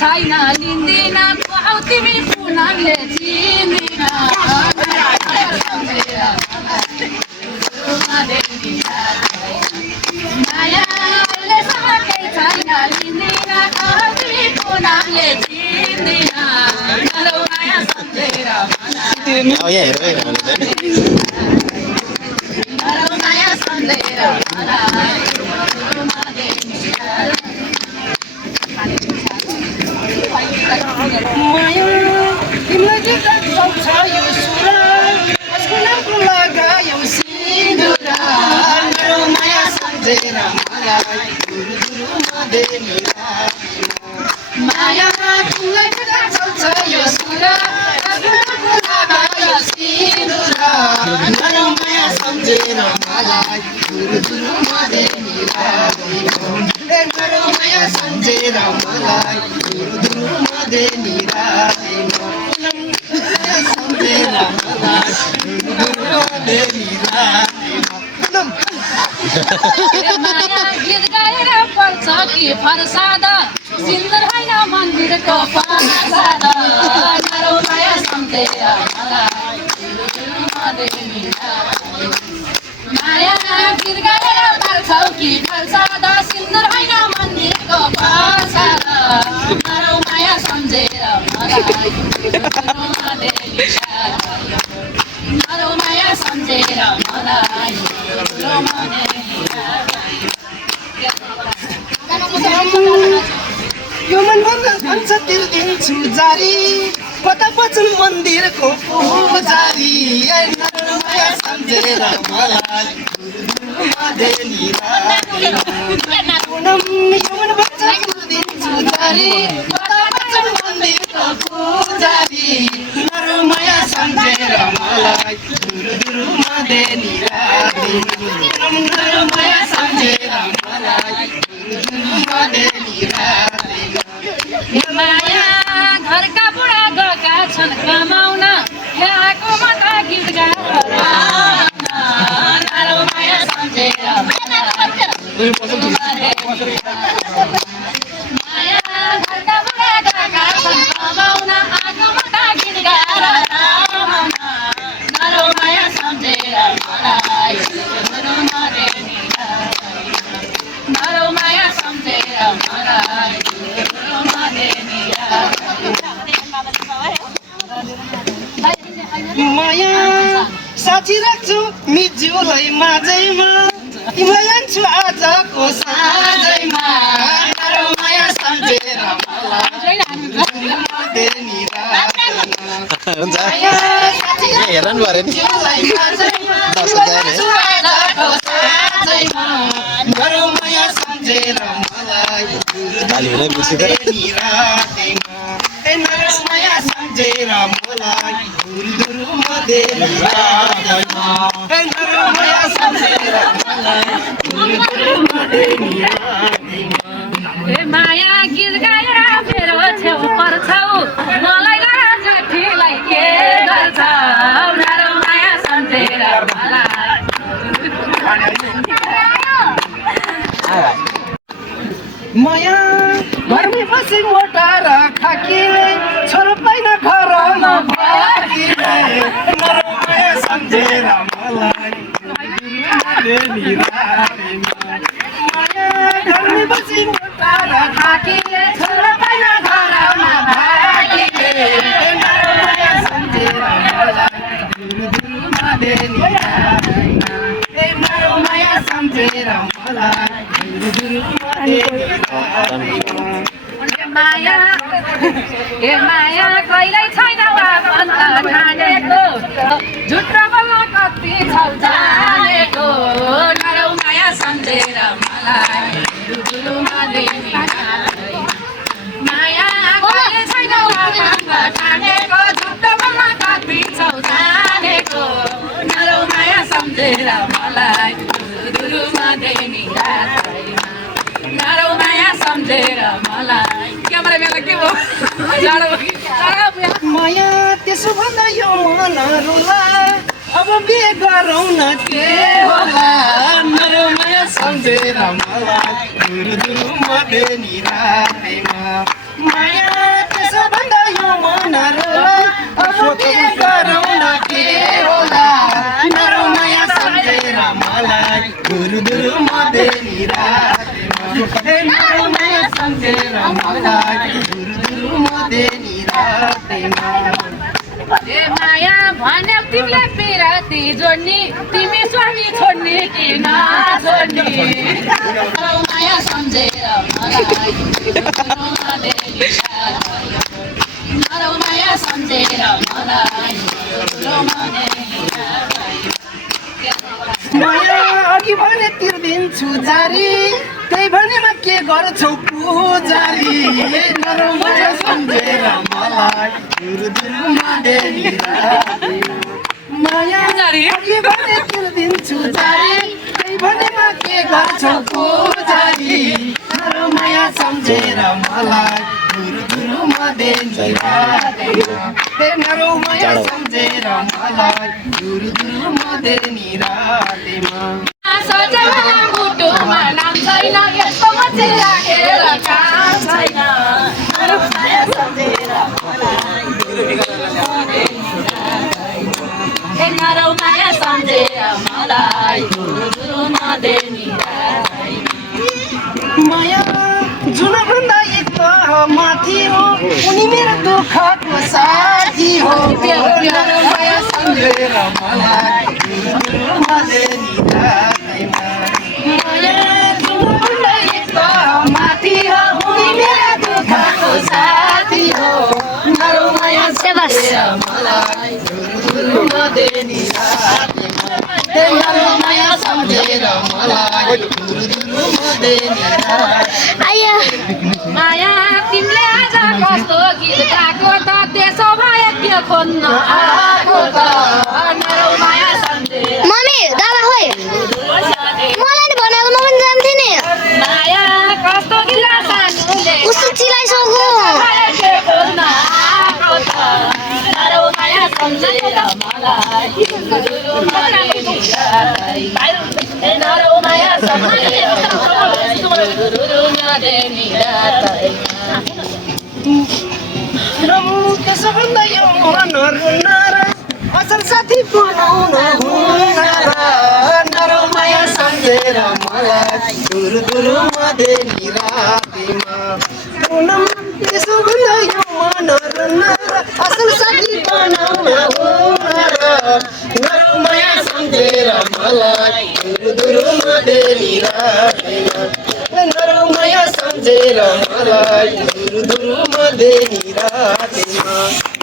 छैन लिँदिन तिमी पुनमले चिन्दिन माया अहिलेसम्म केही छैन लिँदिन तिमी पुनमले चिन्दिन माया सम्झेर माया सम्झेर माया तिमीलाई के गाउँछ यो सुरा यसको नामको लगायो सिन्दुर मेरो माया सम्झेर मलाई दुरुमा देनी माया तिमीलाई के गाउँछ यो सुरा यसको नामको लगायो सिन्दुर मेरो माया सम्झेर मलाई दुरुमा देनी मेरो माया सम्झेर मलाई दुरुमा देनी माया गीत गाएर पर्छ कि फर्साद सिन्दुर होइन मन्दिरको प्रसाद मेरो माया सम्झेर माया गीत गाएर पर्छ कि फर्साद सिन्दुर होइन मन्दिरको प्रसाद मेरो माया सम्झेर मेरो माया सम्झेर मलाई यो मनभन्दा भन्छ तिर्दिन्छु जारी कता बचन मन्दिरको पुजारी मेरो माया सम्झेर मलाई पुनम यो मनभन्दा तिर्दिन्छु जारी कता बचन मन्दिरको पुजारी मेरो माया सम्झेर मलाई दुरुमा देनी मेरो माया सम्झेर मलाई दुरुमा देनी माया घरका बुढा गएका छन् कमाउन ल्याएको म त गीत गाएर माया सम्झेर माया घरका बुढा गएका छन् कमाउन आएको म त गीत गाएर मेरो माया सम्झेर मलाई मेरो माया सम्झेर मलाई माया साथी राख्छु मिजुलाई माझैमा तिमीलाई लान्छु आजको साँझैमा मेरो माया सम्झेर मलाई मेरो माया सम्झेर मलाई मेरो माया सम्झेर मलाई दुरुमा देनी मेरो माया सम्झेर मलाई दुरुमा देनी माया गीत गाएर मेरो छेउ पर्छौ मलाई राजाठीलाई के गर्छ मेरो माया सम्झेर माया घरमै बसी मोटार खाकिले छोरो पाइन घरमा भागिले मेरो माया सम्झेर मलाई माया घरमै बसी मोटार खाकिले छोरो पाइन घरमा भागिले मेरो माया सम्झेर मलाई देनी मेरो माया सम्झेर मलाई माया माया कहिल्यै छैन भन्छ ठानेको झुट्रो बोल्न कति छौ जानेको मेरो माया सम्झेर मलाई दुलुमा देनी माया कहिल्यै छैन भन्छ ठानेको झुट्रो बोल्न कति छौ जानेको मेरो माया सम्झेर मलाई दुलुमा देनी मेरो माया सम्झेर मलाई क्यामेरा मेला के भयो माया त्यसो भन्दा यो मन रुला अब बिहे गरौँ न के होला मेरो माया सम्झेर मलाई दुरु मध्ये निरातेमा माया त्यसो भन्दा यो मनहरूलाई अब के गरौँ न के होला नरौ माया सम्झेर मलाई दुरु मध्ये निरातेमा नरौ माया सम्झेर मलाई दुरु मध्ये निरातेमा ए माया भन्यो तिमीले पिराती जोड्ने तिमी स्वामी छोड्ने कि नछोड्ने नरौ माया सम्झेर मलाई नरौ माया सम्झेर मलाई माया अघि भने तिर्दिन्छु जारी त्यही भनेमा के गर्छौ पुजारी नरौ माया सम्झेर मलाई दुरु मध्ये निरातेमा माया अघि भने तिर्दिन्छु जारी त्यही भनेमा के गर्छौ पुजारी नरौ माया सम्झेर मलाई दुरु मध्ये निरातेमा नरौ माया सम्झेर मलाई दुरु मध्ये निरातेमा सजमा मुटुमा नाम छैन यस्तो मान्छे राखेर काम छैन नरौ माया सम्झेर मलाई नरौ माया सम्झेर मलाई दुरु मध्ये माया जुन भन्दा एक तह माथि हो उनी मेरो दुःखको साथी हो नरौ माया सम्झेर मलाई दुरु मध्ये निरातेमा माया जुन भन्दा एक तह माथि हो उनी मेरो दुःखको साथी हो नरौ माया सम्झेर मलाई दुरु मध्ये निरातेमा नरौ माया सम्झेर मलाई दुरु मध्ये निरातेमा माया तिमीले आज कस्तो गीत गाएको त त्यसो भए के खोज्न आएको त नरौ माया सम्झेर मम्मी दादा खोइ मलाई नि भनेको म पनि जान्थेँ नि माया कस्तो गिला सानोले उस्तो चिलाइसक्यो के खोज्न आएको त नरौ माया सम्झेर मलाई नरौ माया सम्झेर त्यसो भन्दा यो मनहरू नाराज असल साथी बनाउन हुन्न र नरौ माया सम्झेर मलाई दुरु मध्ये निरातेमा त्यसो भन्दा यो मनहरू नाराज असल साथी बनाउन हुन्न र नरौ माया सम्झेर मलाई दुरु मध्ये निरातेमा नरौ माया सम्झेर मलाई दुरु मध्ये निरातेमा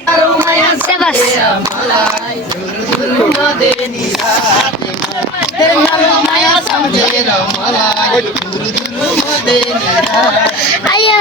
नरौ माया सम्झेर मलाई दुरु मध्ये निरातेमा नरौ माया सम्झेर मलाई दुरु मध्ये निरातेमा आइया